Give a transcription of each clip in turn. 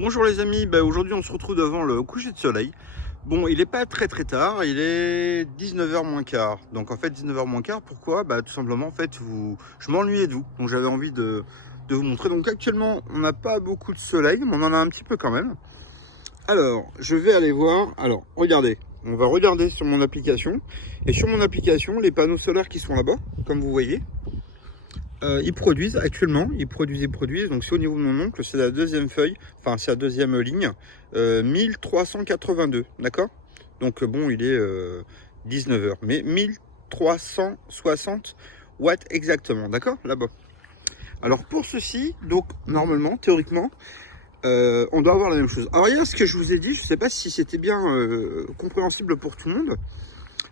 Bonjour les amis, aujourd'hui on se retrouve devant le coucher de soleil. Bon, il n'est pas très tard, il est 19h moins quart. Donc en fait 19h moins quart, pourquoi? Tout simplement en fait je m'ennuyais de vous, donc j'avais envie de vous montrer. Donc actuellement on n'a pas beaucoup de soleil, mais on en a un petit peu quand même. Alors je vais aller voir, alors regardez, on va regarder sur mon application. Et sur mon application, les panneaux solaires qui sont là-bas, comme vous voyez, ils produisent actuellement, ils produisent. Donc c'est au niveau de mon oncle, c'est la deuxième feuille, enfin c'est la deuxième ligne, 1382, d'accord. Donc bon, il est 19h, mais 1360 watts exactement, d'accord, là-bas. Alors pour ceci, donc normalement, théoriquement, on doit avoir la même chose. Alors il y a ce que je vous ai dit, je ne sais pas si c'était bien compréhensible pour tout le monde,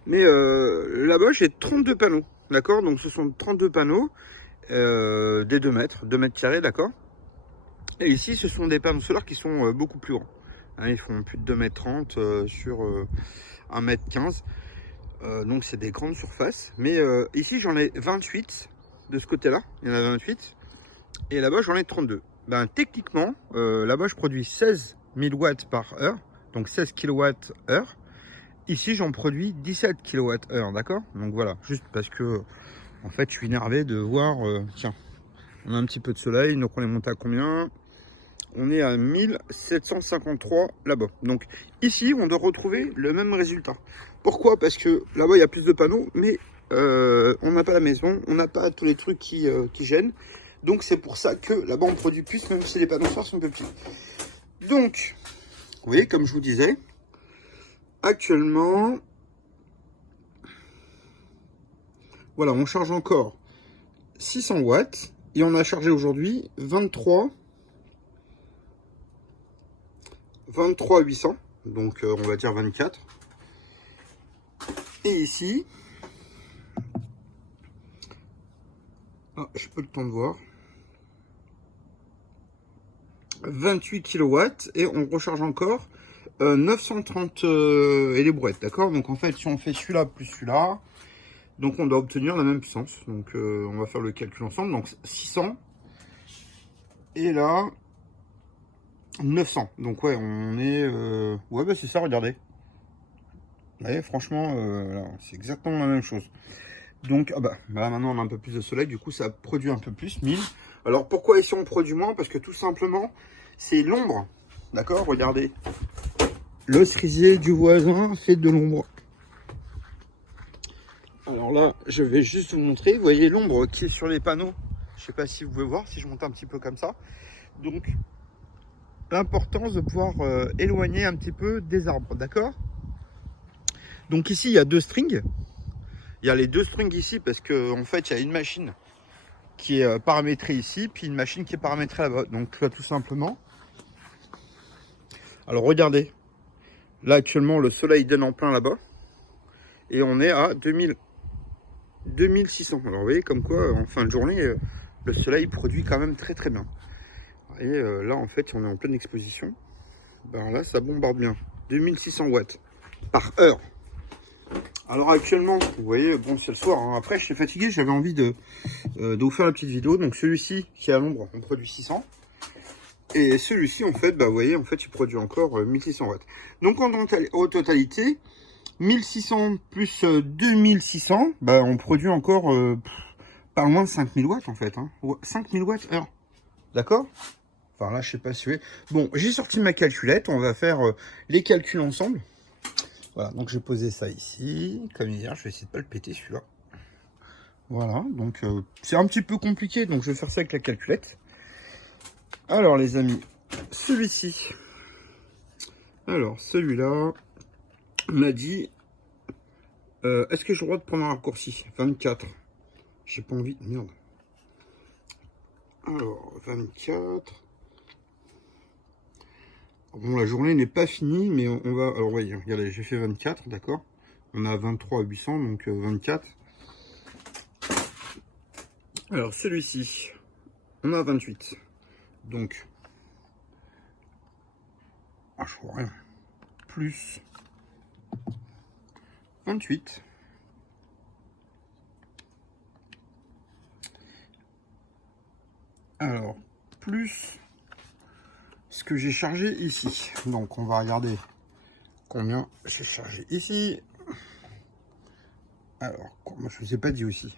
mais là-bas j'ai 32 panneaux, d'accord. Donc ce sont 32 panneaux. Des 2 mètres carrés, d'accord. Et ici, ce sont des panneaux solaires qui sont beaucoup plus grands. Hein, ils font plus de 2,30 m sur 1,15 m. Donc, c'est des grandes surfaces. Mais ici, j'en ai 28 de ce côté-là. Il y en a 28. Et là-bas, j'en ai 32. Techniquement, là-bas, je produis 16 000 watts par heure. Donc, 16 kWh. Ici, j'en produis 17 kWh, d'accord. Donc, voilà. Juste parce que, en fait, je suis énervé de voir... tiens. On a un petit peu de soleil, donc on est monté à combien? On est à 1753 là-bas. Donc ici, on doit retrouver le même résultat. Pourquoi? Parce que là-bas, il y a plus de panneaux, mais on n'a pas la maison, on n'a pas tous les trucs qui gênent. Donc c'est pour ça que là-bas, on produit plus, même si les panneaux solaires sont plus petits. Donc, vous voyez, comme je vous disais, actuellement, voilà, on charge encore 600 watts. Et on a chargé aujourd'hui 23 800, donc on va dire 24. Et ici, j'ai pas le temps de voir, 28 kW et on recharge encore 930 et les brouettes, d'accord. Donc en fait, si on fait celui-là plus celui-là, donc on doit obtenir la même puissance. Donc on va faire le calcul ensemble. Donc 600 et là 900. Donc ouais, on est ouais, c'est ça, regardez. Vous voyez, franchement, c'est exactement la même chose. Donc maintenant on a un peu plus de soleil, du coup ça produit un peu plus, 1000. Alors pourquoi ici on produit moins? Parce que tout simplement c'est l'ombre, d'accord. Regardez, le cerisier du voisin fait de l'ombre. Alors là je vais juste vous montrer, vous voyez l'ombre qui est sur les panneaux. Je sais pas si vous pouvez voir, si je monte un petit peu comme ça. Donc l'importance de pouvoir éloigner un petit peu des arbres, d'accord. Donc ici il y a deux strings. Il y a les deux strings ici parce que en fait il y a une machine qui est paramétrée ici, puis une machine qui est paramétrée là-bas. Donc là tout simplement. Alors regardez, là actuellement le soleil donne en plein là-bas. Et on est à 2600. Alors vous voyez comme quoi en fin de journée, le soleil produit quand même très très bien. Et là en fait on est en pleine exposition. Là ça bombarde bien. 2600 watts par heure. Alors actuellement, vous voyez, bon c'est le soir, hein. Après je suis fatigué, j'avais envie de vous faire la petite vidéo. Donc celui-ci qui est à l'ombre, on produit 600. Et celui-ci en fait, vous voyez, en fait il produit encore 1600 watts. Donc en totalité, 1600 plus 2600, on produit encore pas loin de 5000 watts en fait. Hein. 5000 watts heure. D'accord. Enfin là, je sais pas si vous voyez. Bon, j'ai sorti ma calculette. On va faire les calculs ensemble. Voilà, donc je vais poser ça ici. Comme hier, je vais essayer de pas le péter celui-là. Voilà, donc c'est un petit peu compliqué. Donc je vais faire ça avec la calculette. Alors les amis, celui-ci. Alors celui-là, on m'a dit... est-ce que j'ai le droit de prendre un raccourci? 24. J'ai pas envie. Merde. Alors, 24. Bon, la journée n'est pas finie, mais on va... Alors, voyez, regardez, j'ai fait 24, d'accord. On a 23 800, donc 24. Alors, celui-ci, on a 28. Donc, je vois rien. Plus 28. Alors, plus ce que j'ai chargé ici. Donc on va regarder combien j'ai chargé ici. Alors, moi je ne vous ai pas dit aussi.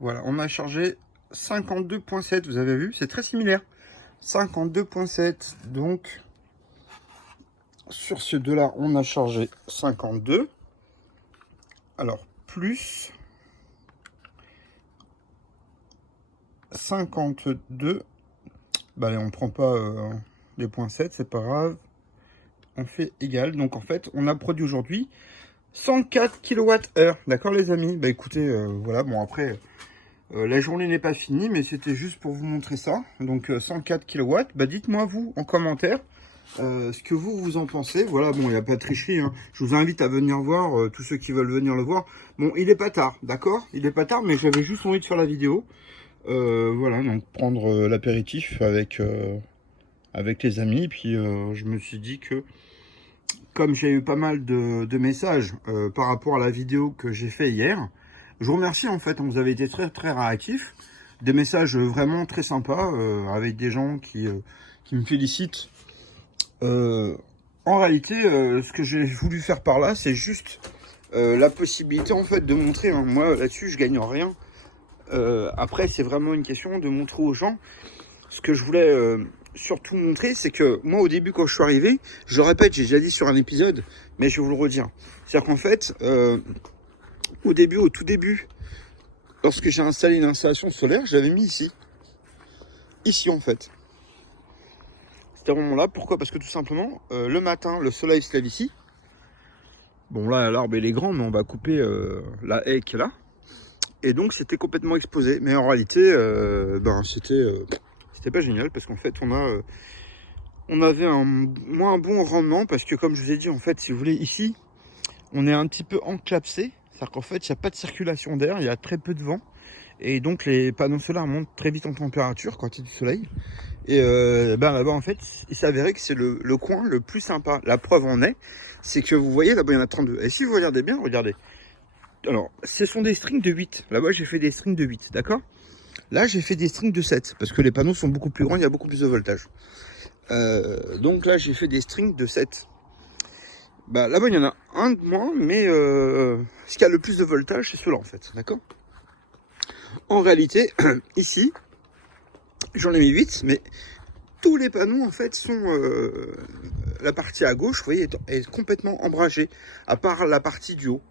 Voilà, on a chargé 52,7, vous avez vu, c'est très similaire. 52,7, donc sur ces deux-là, on a chargé 52. Alors, plus 52. Bah allez, on prend pas les points 7, c'est pas grave. On fait égal. Donc en fait, on a produit aujourd'hui 104 kWh. D'accord les amis? Bah écoutez, voilà, bon après, la journée n'est pas finie, mais c'était juste pour vous montrer ça. Donc 104 kW, bah dites-moi vous en commentaire ce que vous en pensez. Voilà, bon, il n'y a pas de tricherie, hein. Je vous invite à venir voir, tous ceux qui veulent venir le voir. Bon, il est pas tard, d'accord? Il est pas tard, mais j'avais juste envie de faire la vidéo. Voilà, donc prendre l'apéritif avec les amis. Puis je me suis dit que, comme j'ai eu pas mal de messages par rapport à la vidéo que j'ai fait hier, je vous remercie en fait, vous avez été très très réactifs. Des messages vraiment très sympas avec des gens qui me félicitent. En réalité, ce que j'ai voulu faire par là, c'est juste la possibilité en fait de montrer, hein, moi là-dessus je gagne rien. Après c'est vraiment une question de montrer aux gens. Ce que je voulais surtout montrer, c'est que moi au début quand je suis arrivé, je le répète, j'ai déjà dit sur un épisode, mais je vais vous le redire. C'est-à-dire qu'en fait, au tout début, lorsque j'ai installé une installation solaire, je l'avais mis ici. Ici en fait. C'était à ce moment-là. Pourquoi? Parce que tout simplement, le matin, le soleil se lève ici. Bon là, l'arbre il est grand, mais on va couper la haie qui est là. Et donc c'était complètement exposé. Mais en réalité, c'était pas génial parce qu'en fait on avait un moins bon rendement parce que comme je vous ai dit, en fait, si vous voulez, ici, on est un petit peu enclapsé. C'est-à-dire qu'en fait, il n'y a pas de circulation d'air, il y a très peu de vent. Et donc les panneaux solaires montent très vite en température quand il y a du soleil. Et là-bas, en fait, il s'avérait que c'est le coin le plus sympa. La preuve en est, c'est que vous voyez, là-bas, il y en a 32. Et si vous regardez bien, regardez. Alors, ce sont des strings de 8. Là-bas, j'ai fait des strings de 8, d'accord? Là, j'ai fait des strings de 7, parce que les panneaux sont beaucoup plus grands, il y a beaucoup plus de voltage. Donc là, j'ai fait des strings de 7. Bah, là-bas, il y en a un de moins, mais ce qui a le plus de voltage, c'est ceux-là, en fait, d'accord? En réalité, ici, j'en ai mis 8, mais tous les panneaux, en fait, sont... la partie à gauche, vous voyez, est complètement ombragée, à part la partie du haut.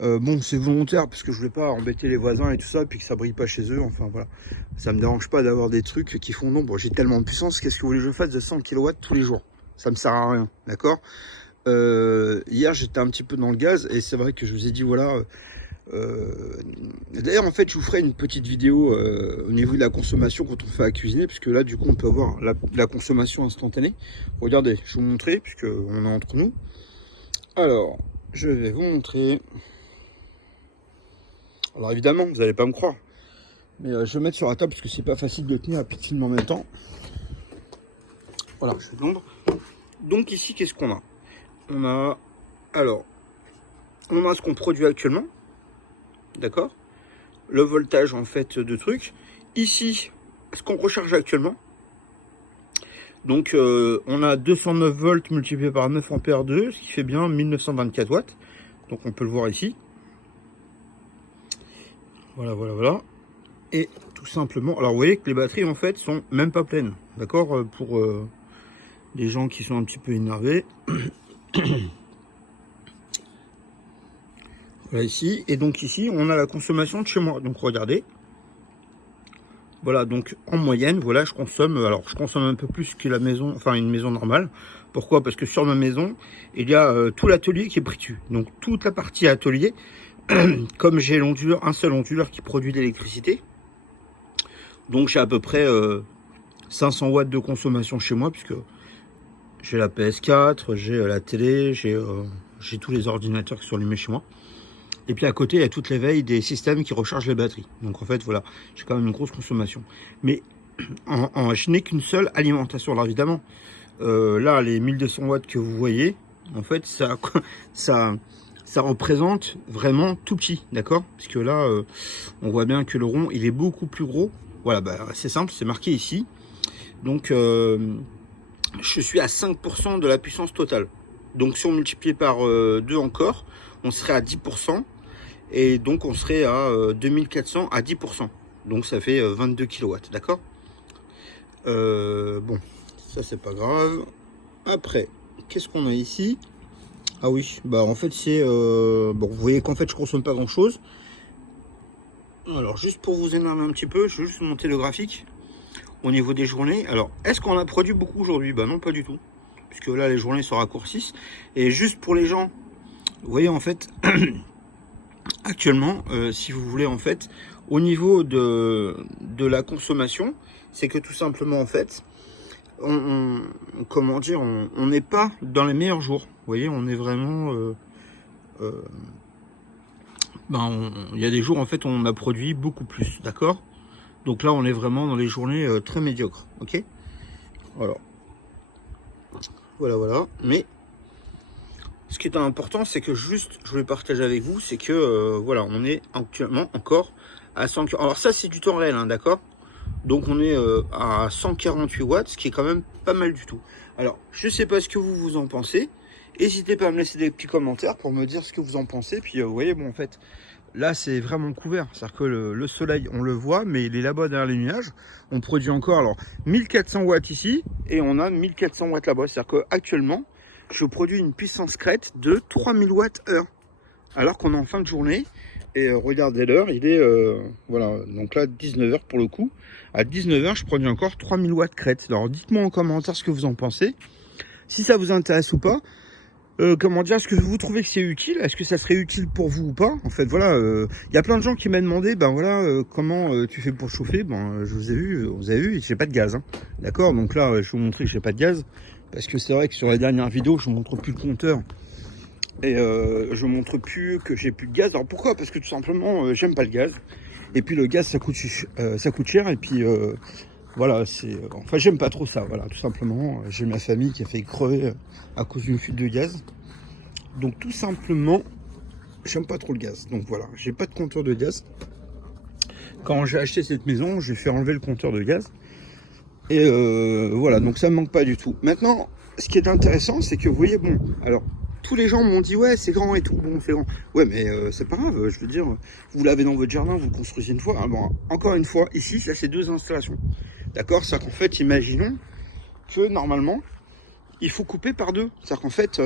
Bon, c'est volontaire, parce que je voulais pas embêter les voisins et tout ça, puis que ça brille pas chez eux, enfin voilà. Ça me dérange pas d'avoir des trucs qui font nombre. J'ai tellement de puissance, qu'est-ce que vous voulez que je fasse de 100 kW tous les jours? Ça me sert à rien, d'accord? Hier, j'étais un petit peu dans le gaz, et c'est vrai que je vous ai dit, voilà... D'ailleurs en fait je vous ferai une petite vidéo au niveau de la consommation quand on fait à cuisiner, puisque là du coup on peut voir la consommation instantanée. Regardez, je vais vous montrer puisque on est entre nous. Alors je vais vous montrer. Alors évidemment vous n'allez pas me croire, mais je vais mettre sur la table parce que c'est pas facile de tenir à pied de film en même temps. Voilà, je vais Londres. Donc ici qu'est-ce qu'on a? On a ce qu'on produit actuellement. D'accord, le voltage en fait de trucs. Ici, ce qu'on recharge actuellement. Donc on a 209 volts multiplié par 9 ampères 2, ce qui fait bien 1924 watts. Donc on peut le voir ici. Voilà, voilà, voilà. Et tout simplement, alors vous voyez que les batteries en fait sont même pas pleines. D'accord, pour les gens qui sont un petit peu énervés. Voilà ici, et donc ici on a la consommation de chez moi. Donc regardez, voilà, donc en moyenne, voilà, je consomme un peu plus que la maison, enfin une maison normale. Pourquoi? Parce que sur ma maison il y a tout l'atelier qui est pris dessus. Donc toute la partie atelier, comme j'ai l'onduleur, un seul onduleur qui produit de l'électricité, donc j'ai à peu près 500 watts de consommation chez moi, puisque j'ai la PS4, j'ai la télé, j'ai tous les ordinateurs qui sont allumés chez moi. Et puis à côté, il y a toute l'éveil des systèmes qui rechargent les batteries. Donc en fait, voilà, j'ai quand même une grosse consommation. Mais je n'ai qu'une seule alimentation. Alors évidemment, là, les 1200 watts que vous voyez, en fait, ça représente vraiment tout petit, d'accord? Parce que là, on voit bien que le rond, il est beaucoup plus gros. Voilà, bah, c'est simple, c'est marqué ici. Donc, je suis à 5% de la puissance totale. Donc si on multiplie par 2 encore, on serait à 10%. Et donc on serait à 2400 à 10%. Donc ça fait 22 kW, d'accord. Bon, ça c'est pas grave. Après, qu'est-ce qu'on a ici? Ah oui, bah en fait c'est... bon, vous voyez qu'en fait je consomme pas grand chose. Alors juste pour vous énerver un petit peu, je vais juste monter le graphique au niveau des journées. Alors, est-ce qu'on a produit beaucoup aujourd'hui? Bah non, pas du tout. Puisque là, les journées se raccourcissent. Et juste pour les gens, vous voyez, en fait, actuellement, si vous voulez, en fait, au niveau de la consommation, c'est que tout simplement, en fait, comment dire, on n'est pas dans les meilleurs jours. Vous voyez, on est vraiment... il y a des jours, en fait, on a produit beaucoup plus, d'accord? Donc là, on est vraiment dans les journées très médiocres, ok? Voilà. Voilà. Mais ce qui est important, c'est que juste, je voulais partager avec vous, c'est que voilà, on est actuellement encore à 100. Alors ça, c'est du temps réel, hein, d'accord? Donc on est à 148 watts, ce qui est quand même pas mal du tout. Alors, je sais pas ce que vous en pensez. N'hésitez pas à me laisser des petits commentaires pour me dire ce que vous en pensez. Puis vous voyez, bon, en fait, là, c'est vraiment couvert. C'est-à-dire que le soleil, on le voit, mais il est là-bas derrière les nuages. On produit encore, alors, 1400 watts ici, et on a 1400 watts là-bas. C'est-à-dire qu'actuellement, je produis une puissance crête de 3000 watts heure. Alors qu'on est en fin de journée. Et regardez l'heure, il est, voilà, donc là, 19h pour le coup. À 19h, je produis encore 3000 watts crête. Alors, dites-moi en commentaire ce que vous en pensez. Si ça vous intéresse ou pas. Comment dire, est-ce que vous trouvez que c'est utile? Est-ce que ça serait utile pour vous ou pas? En fait, voilà, il y a plein de gens qui m'ont demandé, ben voilà, comment tu fais pour chauffer? Ben, je vous ai vu, vous avez vu, j'ai pas de gaz, hein. D'accord? Donc là, je vais vous montrer que j'ai pas de gaz, parce que c'est vrai que sur la dernière vidéo, je ne montre plus le compteur et je montre plus que j'ai plus de gaz. Alors pourquoi? Parce que tout simplement, j'aime pas le gaz. Et puis le gaz, ça coûte cher. Et puis voilà, c'est, enfin, j'aime pas trop ça. Voilà, tout simplement, j'ai ma famille qui a fait crever à cause d'une fuite de gaz. Donc tout simplement, j'aime pas trop le gaz. Donc voilà, j'ai pas de compteur de gaz. Quand j'ai acheté cette maison, j'ai fait enlever le compteur de gaz. Et voilà, donc ça me manque pas du tout. Maintenant, ce qui est intéressant, c'est que vous voyez, bon, alors tous les gens m'ont dit ouais, c'est grand et tout, bon, c'est grand. Ouais, mais c'est pas grave, je veux dire, vous l'avez dans votre jardin, vous le construisez une fois. Alors, bon, encore une fois, ici, ça c'est 2 installations. D'accord? C'est-à-dire qu'en fait, imaginons que normalement, il faut couper par 2. C'est-à-dire qu'en fait,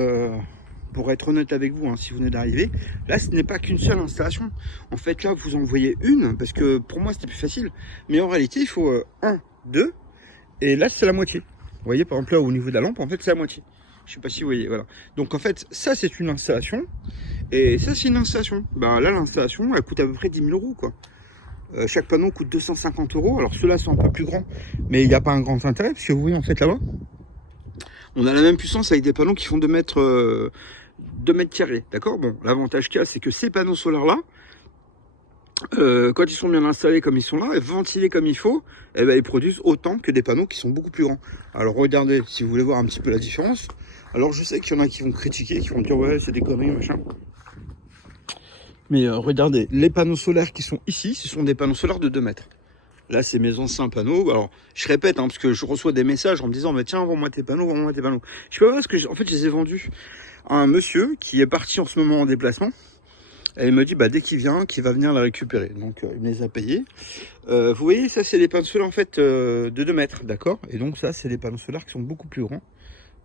pour être honnête avec vous, hein, si vous venez d'arriver, là, ce n'est pas qu'une seule installation. En fait, là, vous en voyez une, parce que pour moi, c'était plus facile. Mais en réalité, il faut 1, 2, et là, c'est la moitié. Vous voyez, par exemple, là, au niveau de la lampe, en fait, c'est la moitié. Je sais pas si vous voyez, voilà. Donc, en fait, ça, c'est une installation, et ça, c'est une installation. Bah, là, l'installation, elle coûte à peu près 10 000 euros, quoi. Chaque panneau coûte 250 euros. Alors, ceux-là sont un peu plus grands, mais il n'y a pas un grand intérêt, parce que vous voyez, en fait, là-bas, on a la même puissance avec des panneaux qui font 2 mètres carrés, d'accord? Bon, l'avantage qu'il y a, c'est que ces panneaux solaires-là, quand ils sont bien installés comme ils sont là, et ventilés comme il faut, eh ben, ils produisent autant que des panneaux qui sont beaucoup plus grands. Alors regardez, si vous voulez voir un petit peu la différence. Alors je sais qu'il y en a qui vont critiquer, qui vont dire ouais c'est des conneries machin. Mais regardez, les panneaux solaires qui sont ici, ce sont des panneaux solaires de 2 mètres. Là c'est mes anciens panneaux. Alors je répète, hein, parce que je reçois des messages en me disant mais tiens vends-moi tes panneaux, vends-moi tes panneaux. Je sais pas parce que en fait je les ai vendus à un monsieur qui est parti en ce moment en déplacement. Et il me dit, bah, dès qu'il vient, qu'il va venir la récupérer. Donc, il me les a payés. Vous voyez, ça, c'est les panneaux solaires, en fait, de 2 mètres, d'accord? Et donc, ça, c'est les panneaux solaires qui sont beaucoup plus grands.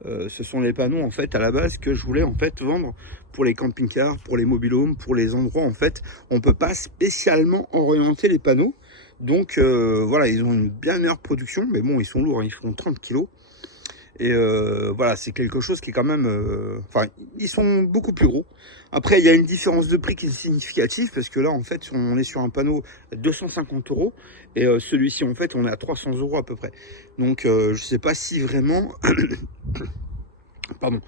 Ce sont les panneaux, en fait, à la base, que je voulais, en fait, vendre pour les camping-cars, pour les mobil-homes, pour les endroits, en fait. On peut pas spécialement orienter les panneaux. Donc, voilà, ils ont une bien meilleure production. Mais bon, ils sont lourds, hein, ils font 30 kilos. Et voilà, c'est quelque chose qui est quand même... Enfin, ils sont beaucoup plus gros. Après, il y a une différence de prix qui est significative, parce que là, en fait, on est sur un panneau à 250 euros, et celui-ci, en fait, on est à 300 euros à peu près. Donc, je sais pas si vraiment... Pardon.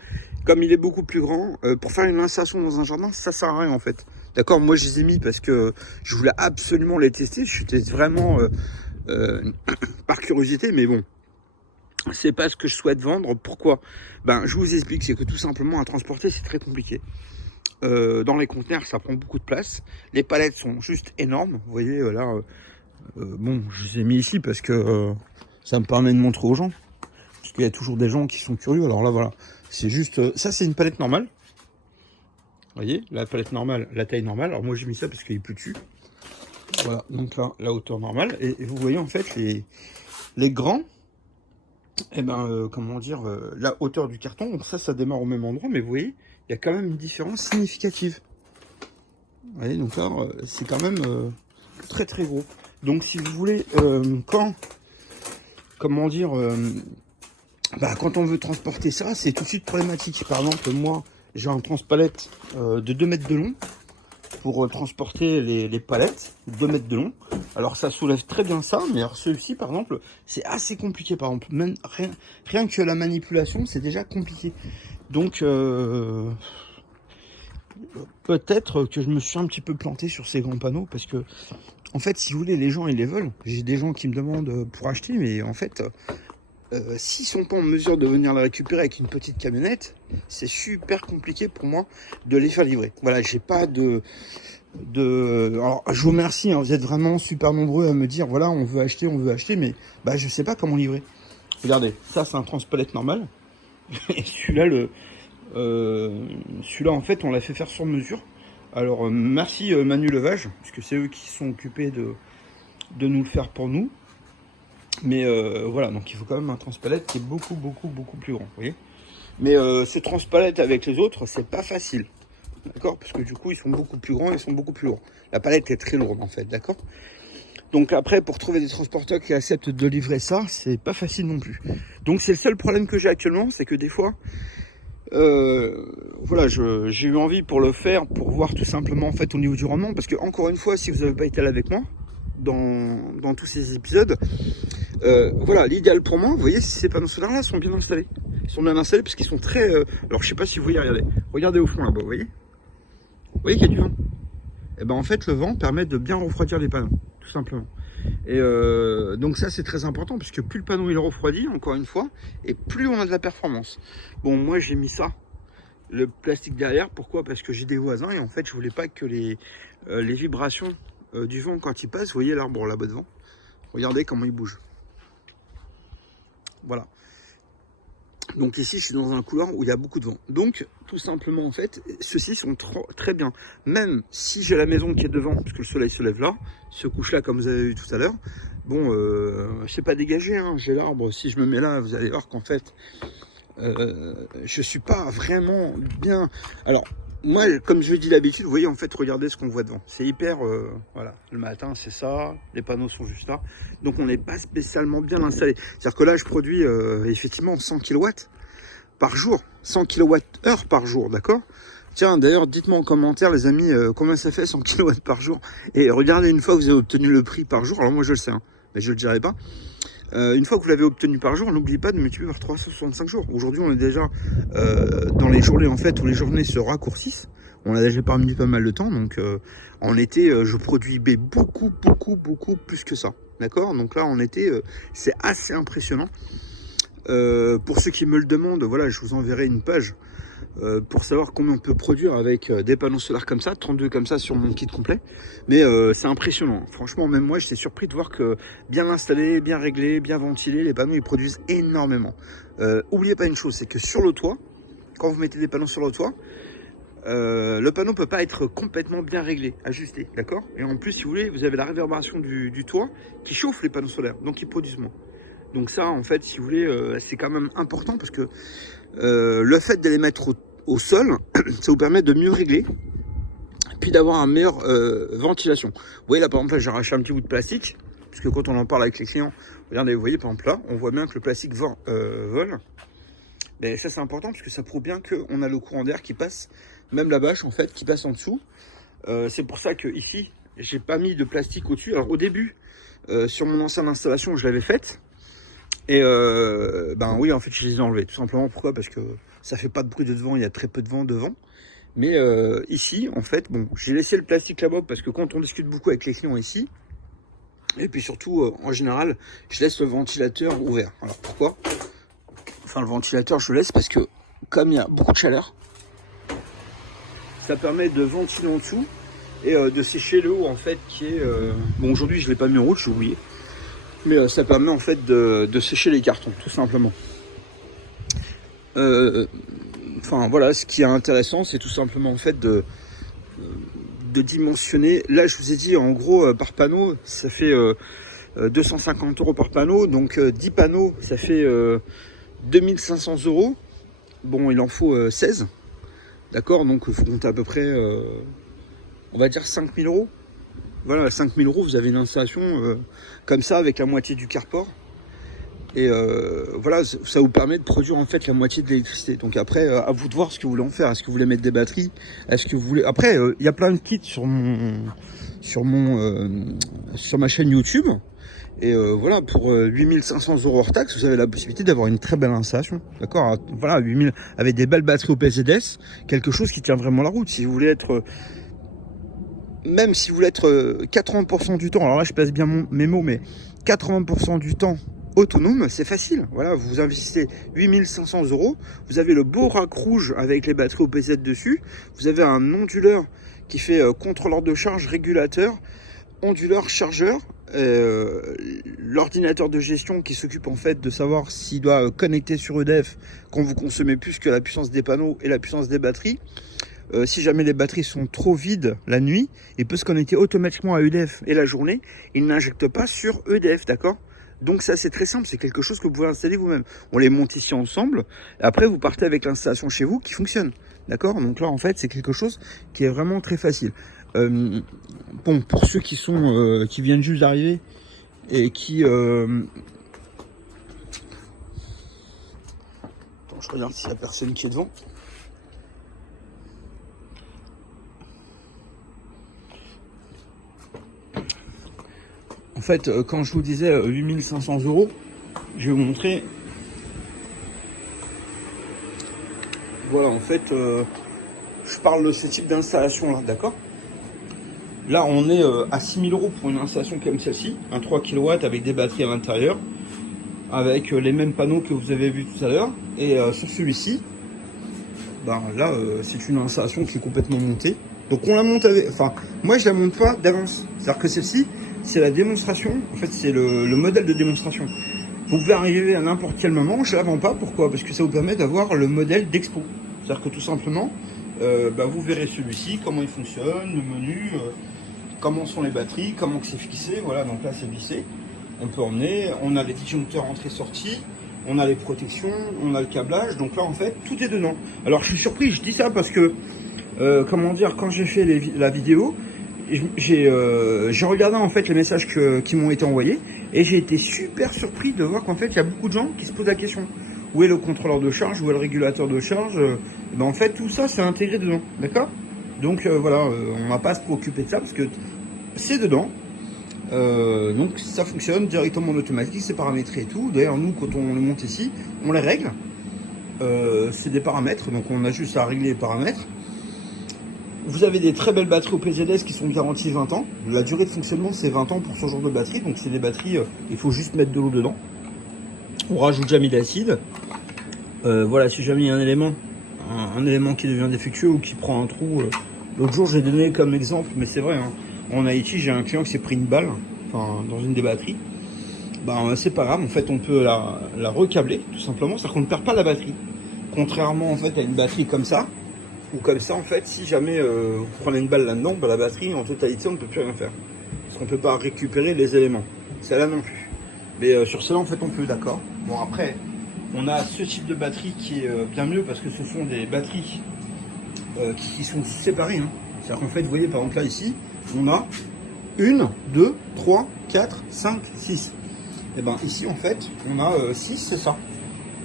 Comme il est beaucoup plus grand, pour faire une installation dans un jardin, ça sert à rien, en fait. D'accord, moi, je les ai mis parce que je voulais absolument les tester. J'étais vraiment par curiosité, mais bon... C'est pas ce que je souhaite vendre. Pourquoi? Ben, je vous explique, c'est que tout simplement à transporter c'est très compliqué. Dans les conteneurs ça prend beaucoup de place. Les palettes sont juste énormes. Vous voyez bon, je les ai mis ici parce que ça me permet de montrer aux gens. Parce qu'il y a toujours des gens qui sont curieux. Alors là, voilà, c'est juste... ça, c'est une palette normale. Vous voyez, la palette normale, la taille normale. Alors moi, j'ai mis ça parce qu'il est plus dessus. Voilà, donc là, la hauteur normale. Et vous voyez, en fait, les grands, eh ben, comment dire, la hauteur du carton. Donc ça démarre au même endroit. Mais vous voyez, il y a quand même une différence significative. Vous voyez, donc là, c'est quand même très, très gros. Donc, si vous voulez, comment dire, quand on veut transporter ça, c'est tout de suite problématique. Par exemple, moi, j'ai un transpalette de 2 mètres de long pour transporter les palettes, 2 mètres de long. Alors, ça soulève très bien ça, mais alors celui-ci, par exemple, c'est assez compliqué. Par exemple, même rien que la manipulation, c'est déjà compliqué. Donc, peut-être que je me suis un petit peu planté sur ces grands panneaux, parce que, en fait, si vous voulez, les gens, ils les veulent. J'ai des gens qui me demandent pour acheter, mais en fait... s'ils sont pas en mesure de venir la récupérer avec une petite camionnette, c'est super compliqué pour moi de les faire livrer. Voilà, j'ai pas de... Alors, je vous remercie, hein, vous êtes vraiment super nombreux à me dire, voilà, on veut acheter, mais je sais pas comment livrer. Regardez, ça c'est un transpalette normal. Et celui-là, celui-là, en fait, on l'a fait faire sur mesure. Alors, merci Manu Levage, puisque c'est eux qui sont occupés de nous le faire pour nous. Mais voilà, donc il faut quand même un transpalette qui est beaucoup plus grand, vous voyez. Mais ce transpalette avec les autres, c'est pas facile, d'accord, parce que du coup, ils sont beaucoup plus grands, ils sont beaucoup plus lourds. La palette est très lourde, en fait, d'accord. Donc après, pour trouver des transporteurs qui acceptent de livrer ça, c'est pas facile non plus. Donc c'est le seul problème que j'ai actuellement, c'est que des fois, voilà, j'ai eu envie pour le faire, pour voir tout simplement, en fait, au niveau du rendement, parce que encore une fois, si vous n'avez pas été là avec moi, dans tous ces épisodes, voilà, l'idéal pour moi, vous voyez, si ces panneaux solaires là sont bien installés. Ils sont bien installés parce qu'ils sont très... alors je sais pas si vous voyez, regardez au fond là-bas, vous voyez qu'il y a du vent. Et ben en fait le vent permet de bien refroidir les panneaux, tout simplement. Et donc ça c'est très important, puisque plus le panneau il refroidit, encore une fois, et plus on a de la performance. Bon, moi j'ai mis ça, le plastique derrière, pourquoi? Parce que j'ai des voisins et en fait je voulais pas que les vibrations du vent quand il passe, vous voyez l'arbre là-bas devant, regardez comment il bouge. Voilà. Donc ici, je suis dans un couloir où il y a beaucoup de vent. Donc, tout simplement, en fait, ceux-ci sont très bien. Même si j'ai la maison qui est devant, parce que le soleil se lève là, se couche là, comme vous avez vu tout à l'heure. Bon, je sais pas dégager, hein, j'ai l'arbre. Si je me mets là, vous allez voir qu'en fait, je suis pas vraiment bien. Alors, moi, comme je le dis d'habitude, vous voyez, en fait, regardez ce qu'on voit devant. C'est hyper, voilà, le matin, c'est ça, les panneaux sont juste là. Donc, on n'est pas spécialement bien installé. C'est-à-dire que là, je produis effectivement 100 kW par jour, 100 kWh par jour, d'accord? Tiens, d'ailleurs, dites-moi en commentaire, les amis, combien ça fait 100 kW par jour? Et regardez, une fois que vous avez obtenu le prix par jour, alors moi, je le sais, hein, mais je ne le dirai pas. Une fois que vous l'avez obtenu par jour, n'oubliez pas de multiplier par 365 jours. Aujourd'hui, on est déjà dans les journées en fait où les journées se raccourcissent. On a déjà mis pas mal de temps, donc en été, je produis beaucoup plus que ça. D'accord? Donc là, en été, c'est assez impressionnant. Pour ceux qui me le demandent, voilà, je vous enverrai une page pour savoir combien on peut produire avec des panneaux solaires comme ça, 32 comme ça sur mon kit complet. Mais c'est impressionnant. Franchement, même moi, j'étais surpris de voir que bien installé, bien réglé, bien ventilé, les panneaux, ils produisent énormément. Oubliez pas une chose, c'est que sur le toit, quand vous mettez des panneaux sur le toit, le panneau peut pas être complètement bien réglé, ajusté, d'accord? Et en plus, si vous voulez, vous avez la réverbération du toit qui chauffe les panneaux solaires, donc ils produisent moins. Donc ça, en fait, si vous voulez, c'est quand même important, parce que le fait de les mettre au sol, ça vous permet de mieux régler, puis d'avoir une meilleure ventilation. Vous voyez là, par exemple, j'ai arraché un petit bout de plastique, parce que quand on en parle avec les clients, regardez, vous voyez par exemple là, on voit bien que le plastique vole. Ben, ça c'est important, parce que ça prouve bien qu'on a le courant d'air qui passe, même la bâche en fait, qui passe en dessous. C'est pour ça que ici, j'ai pas mis de plastique au-dessus. Alors au début, sur mon ancienne installation, je l'avais faite. Et ben oui, en fait, je les ai enlevés. Tout simplement, pourquoi? Parce que ça fait pas de bruit de vent, il y a très peu de vent devant. Mais ici, en fait, bon, j'ai laissé le plastique là-bas, parce que quand on discute beaucoup avec les clients ici, et puis surtout, en général, je laisse le ventilateur ouvert. Alors pourquoi? Enfin, le ventilateur, je le laisse parce que, comme il y a beaucoup de chaleur, ça permet de ventiler en dessous et de sécher le haut, en fait, qui est... Bon, aujourd'hui, je l'ai pas mis en route, j'ai oublié. Mais ça permet en fait de sécher les cartons, tout simplement. Enfin voilà, ce qui est intéressant, c'est tout simplement en fait de dimensionner. Là, je vous ai dit, en gros, par panneau, ça fait 250 € par panneau. Donc 10 panneaux, ça fait 2500 €. Bon, il en faut 16. D'accord, donc il faut compter à peu près, on va dire 5000 €. Voilà, 5000 €, vous avez une installation comme ça avec la moitié du carport. Et voilà, ça vous permet de produire en fait la moitié de l'électricité. Donc après, à vous de voir ce que vous voulez en faire. Est-ce que vous voulez mettre des batteries? Est-ce que vous voulez... Après, il y a plein de kits sur ma chaîne YouTube. Et voilà, pour 8500 € hors taxe, vous avez la possibilité d'avoir une très belle installation. D'accord? Voilà, 8000 avec des belles batteries au PZS, quelque chose qui tient vraiment la route. Si vous voulez être... même si vous voulez être 80% du temps, alors là je pèse bien mes mots, mais 80% du temps autonome, c'est facile. Voilà, vous investissez 8500 €, vous avez le beau rack rouge avec les batteries OPZ dessus, vous avez un onduleur qui fait contrôleur de charge, régulateur, onduleur, chargeur, l'ordinateur de gestion qui s'occupe en fait de savoir s'il doit connecter sur EDF quand vous consommez plus que la puissance des panneaux et la puissance des batteries. Si jamais les batteries sont trop vides la nuit, il peut se connecter automatiquement à EDF et la journée, il n'injecte pas sur EDF, d'accord? Donc ça c'est très simple, c'est quelque chose que vous pouvez installer vous-même. On les monte ici ensemble, et après vous partez avec l'installation chez vous qui fonctionne, d'accord? Donc là en fait c'est quelque chose qui est vraiment très facile. Bon, pour ceux qui sont qui viennent juste d'arriver et qui attends, je regarde s'il y a personne qui est devant. En fait, quand je vous disais 8500 €, je vais vous montrer. Voilà, en fait, je parle de ce type d'installation là, d'accord? Là, on est à 6000 € pour une installation comme celle-ci, un 3 kW avec des batteries à l'intérieur, avec les mêmes panneaux que vous avez vu tout à l'heure. Et sur celui-ci, ben là, c'est une installation qui est complètement montée. Donc on la monte avec, enfin, moi je la monte pas d'avance. C'est-à-dire que celle-ci, c'est la démonstration. En fait, c'est le modèle de démonstration. Vous pouvez arriver à n'importe quel moment. Je la vends pas. Pourquoi? Parce que ça vous permet d'avoir le modèle d'expo. C'est-à-dire que tout simplement, vous verrez celui-ci, comment il fonctionne, le menu, comment sont les batteries, comment c'est fixé. Voilà, donc là c'est vissé. On peut emmener. On a les disjoncteurs entrée-sortie. On a les protections. On a le câblage. Donc là, en fait, tout est dedans. Alors je suis surpris. Je dis ça parce que comment dire, quand j'ai fait la vidéo, j'ai regardé en fait les messages qui m'ont été envoyés et j'ai été super surpris de voir qu'en fait il y a beaucoup de gens qui se posent la question, où est le contrôleur de charge, où est le régulateur de charge. Ben, en fait tout ça c'est intégré dedans, d'accord? Donc voilà, on n'a pas à se préoccuper de ça parce que c'est dedans. Donc ça fonctionne directement en automatique, c'est paramétré et tout. D'ailleurs nous quand on le monte ici, on les règle. C'est des paramètres, donc on a juste à régler les paramètres. Vous avez des très belles batteries au PZS qui sont garanties 20 ans. La durée de fonctionnement, c'est 20 ans pour ce genre de batterie. Donc, c'est des batteries, il faut juste mettre de l'eau dedans. On rajoute jamais d'acide. Voilà, si jamais il y a un élément qui devient défectueux ou qui prend un trou. L'autre jour, j'ai donné comme exemple, mais c'est vrai, hein, en Haïti, j'ai un client qui s'est pris une balle dans une des batteries. Ben, c'est pas grave, en fait, on peut la recabler, tout simplement. C'est-à-dire qu'on ne perd pas la batterie. Contrairement, en fait, à une batterie comme ça. Ou comme ça, en fait, si jamais vous prenez une balle là-dedans, la batterie en totalité, on ne peut plus rien faire. Parce qu'on ne peut pas récupérer les éléments. Celle-là non plus. Mais sur celle-là, en fait, on peut, d'accord. Bon, après, on a ce type de batterie qui est bien mieux parce que ce sont des batteries qui sont séparées. Hein. C'est-à-dire qu'en fait, vous voyez, par exemple, là, ici, on a 1, 2, 3, 4, 5, 6. Et bien, ici, en fait, on a 6, c'est ça.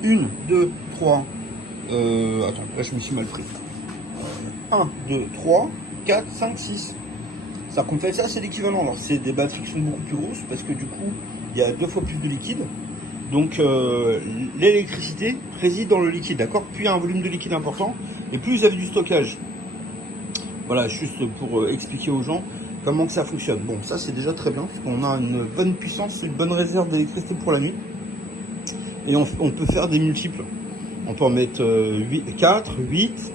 1, 2, 3. Attends, là, je me suis mal pris. 1, 2, 3, 4, 5, 6. Ça compte fait ça, c'est l'équivalent. Alors, c'est des batteries qui sont beaucoup plus grosses parce que du coup, il y a 2 fois plus de liquide. Donc, l'électricité réside dans le liquide, d'accord? Plus il y a un volume de liquide important et plus vous avez du stockage. Voilà, juste pour expliquer aux gens comment que ça fonctionne. Bon, ça, c'est déjà très bien parce qu'on a une bonne puissance, une bonne réserve d'électricité pour la nuit. Et on peut faire des multiples. On peut en mettre 4, 8,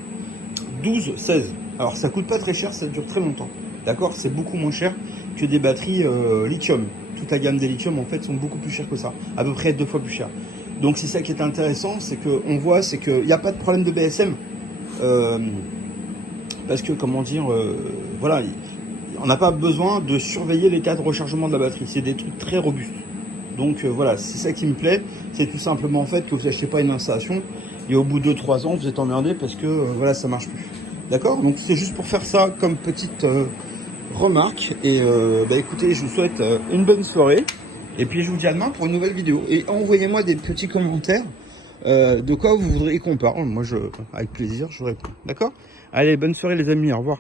12, 16. Alors ça coûte pas très cher, ça dure très longtemps. D'accord? C'est beaucoup moins cher que des batteries lithium. Toute la gamme des lithium en fait sont beaucoup plus chères que ça. À peu près 2 fois plus cher. Donc c'est ça qui est intéressant, c'est qu'on voit, c'est qu'il n'y a pas de problème de BSM. Parce que, comment dire, voilà, on n'a pas besoin de surveiller l'état de rechargement de la batterie. C'est des trucs très robustes. Donc voilà, c'est ça qui me plaît. C'est tout simplement en fait que vous n'achetez pas une installation et au bout de 2-3 ans, vous êtes emmerdé parce que voilà, ça marche plus. D'accord? Donc c'est juste pour faire ça comme petite remarque. Et écoutez, je vous souhaite une bonne soirée. Et puis je vous dis à demain pour une nouvelle vidéo. Et envoyez-moi des petits commentaires de quoi vous voudriez qu'on parle. Moi, avec plaisir, je réponds. D'accord? Allez, bonne soirée les amis, au revoir.